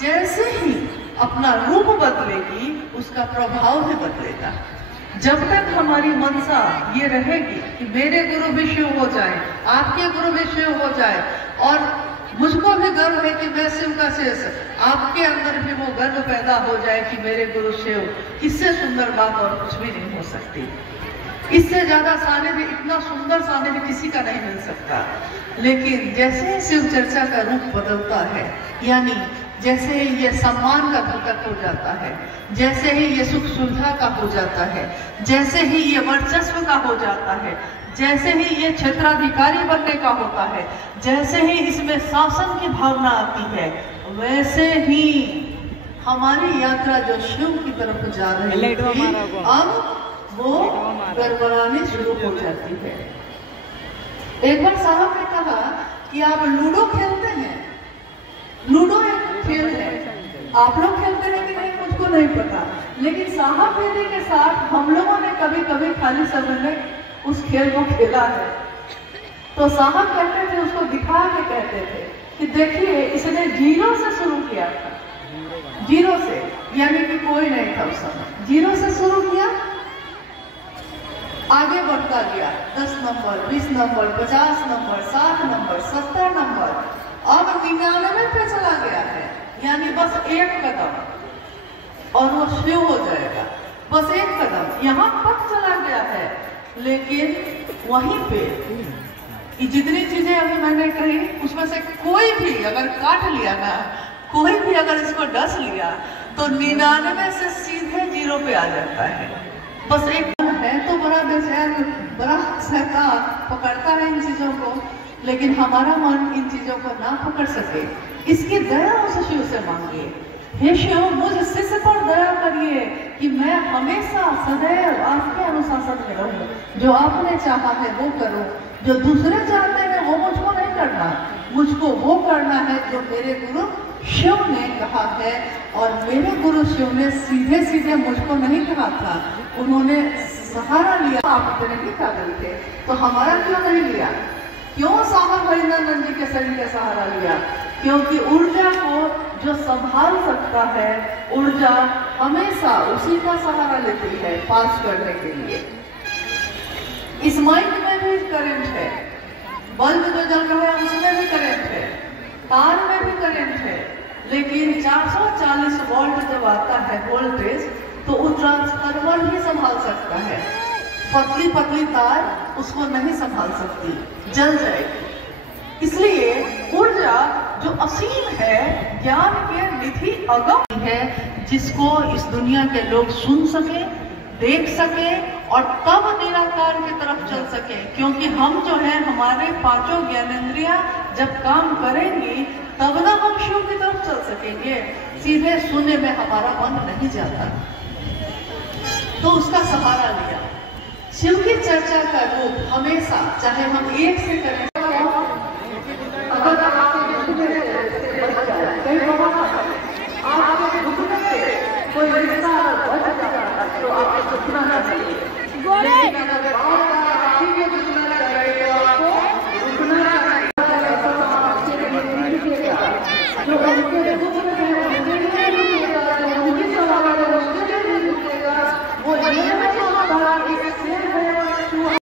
जैसे ही अपना रूप बदलेगी उसका प्रभाव भी बदलेगा। जब तक हमारी मनसा ये रहेगी कि मेरे गुरु भी शिव हो जाए, आपके गुरु भी शिव हो जाए, और मुझको भी गर्व है कि मैं शिव का शेष, आपके अंदर भी वो गर्व पैदा हो जाए कि मेरे गुरु शिव, इससे सुंदर बात और कुछ भी नहीं हो सकती। इससे ज्यादा सानिध्य, इतना सुंदर सानिध्य किसी का नहीं मिल सकता। लेकिन जैसे ही शिव चर्चा का रूप बदलता है, यानी जैसे ही ये सम्मान का घटक हो जाता है, जैसे ही ये सुख सुविधा का हो जाता है, जैसे ही ये वर्चस्व का हो जाता है, जैसे ही ये क्षेत्राधिकारी बनने का होता है, जैसे ही इसमें शासन की भावना आती है, वैसे ही हमारी यात्रा जो शिव की तरफ जा रही थी, अब वो गड़बड़ानी शुरू हो जाती है। एक बार साहब ने कहा कि आप लूडो खेलते हैं। लूडो एक खेल है, आप लोग खेलते हैं कि नहीं मुझको नहीं पता, लेकिन साहब बेटे के साथ हम लोगों ने कभी कभी खाली समय में उस खेल को खेला है। तो साहब कहते थे, उसको दिखा के कहते थे कि देखिए इसने 0 से शुरू किया था, 0 से, यानी कि कोई नहीं था उस समय, 0 से शुरू किया, आगे बढ़ता गया, 10 number, 20 number, 50 number, 60 number, 70 number, अब 99 पे चला गया है, यानी बस एक कदम और वो शिव हो जाएगा। बस एक कदम यहाँ तक चला गया है, लेकिन वहीं पे ये जितनी चीजें अभी मैंने कही उसमें से कोई भी अगर काट लिया ना, कोई भी अगर इसको डस लिया तो 99 से सीधे 0 पे आ जाता है। बस एक है तो बड़ा बेचैन, बड़ा शैतान पकड़ता है इन चीजों को, लेकिन हमारा मन इन चीजों को ना पकड़ सके, इसकी दया उस शिव से मांगिए। हे शिव, मुझ शिष्य पर दया करिए कि मैं हमेशा सदैव आपके अनुशासन में रहूं, जो आपने चाहा है वो करूं, जो दूसरे चाहते हैं वो मुझको नहीं करना, मुझको वो करना है जो मेरे गुरु शिव ने कहा है। और मेरे गुरु शिव ने सीधे सीधे मुझको नहीं कहा था, उन्होंने सहारा लिया। आप इतने ही काबिल थे तो हमारा क्यों नहीं लिया? क्यों साहब हरिनंदन जी के शरीर का सहारा लिया? क्योंकि ऊर्जा को जो संभाल सकता है, ऊर्जा हमेशा उसी का सहारा लेती है पास करने के लिए। इस माइक में भी करंट है, बल्ब जो जल रहा है उसमें भी करंट है, तार में भी करंट है, लेकिन 440 वोल्ट जब आता है वोल्टेज तो वो ट्रांसफार्मर ही संभाल सकता है, पतली पतली तार उसको नहीं संभाल सकती, जल जाएगी। इसलिए ऊर्जा जो असीम है, ज्ञान के निधि अगम है, जिसको इस दुनिया के लोग सुन सके, देख सके और तब निराकार की तरफ चल सके। क्योंकि हम जो है, हमारे पांचों ज्ञानेंद्रियां जब काम करेंगी तब ना हम शिव की तरफ चल सकेंगे। सीधे शून्य में हमारा मन नहीं जाता, तो उसका सहारा लिया। शिव की चर्चा का रूप हमेशा, चाहे हम 1 से करें,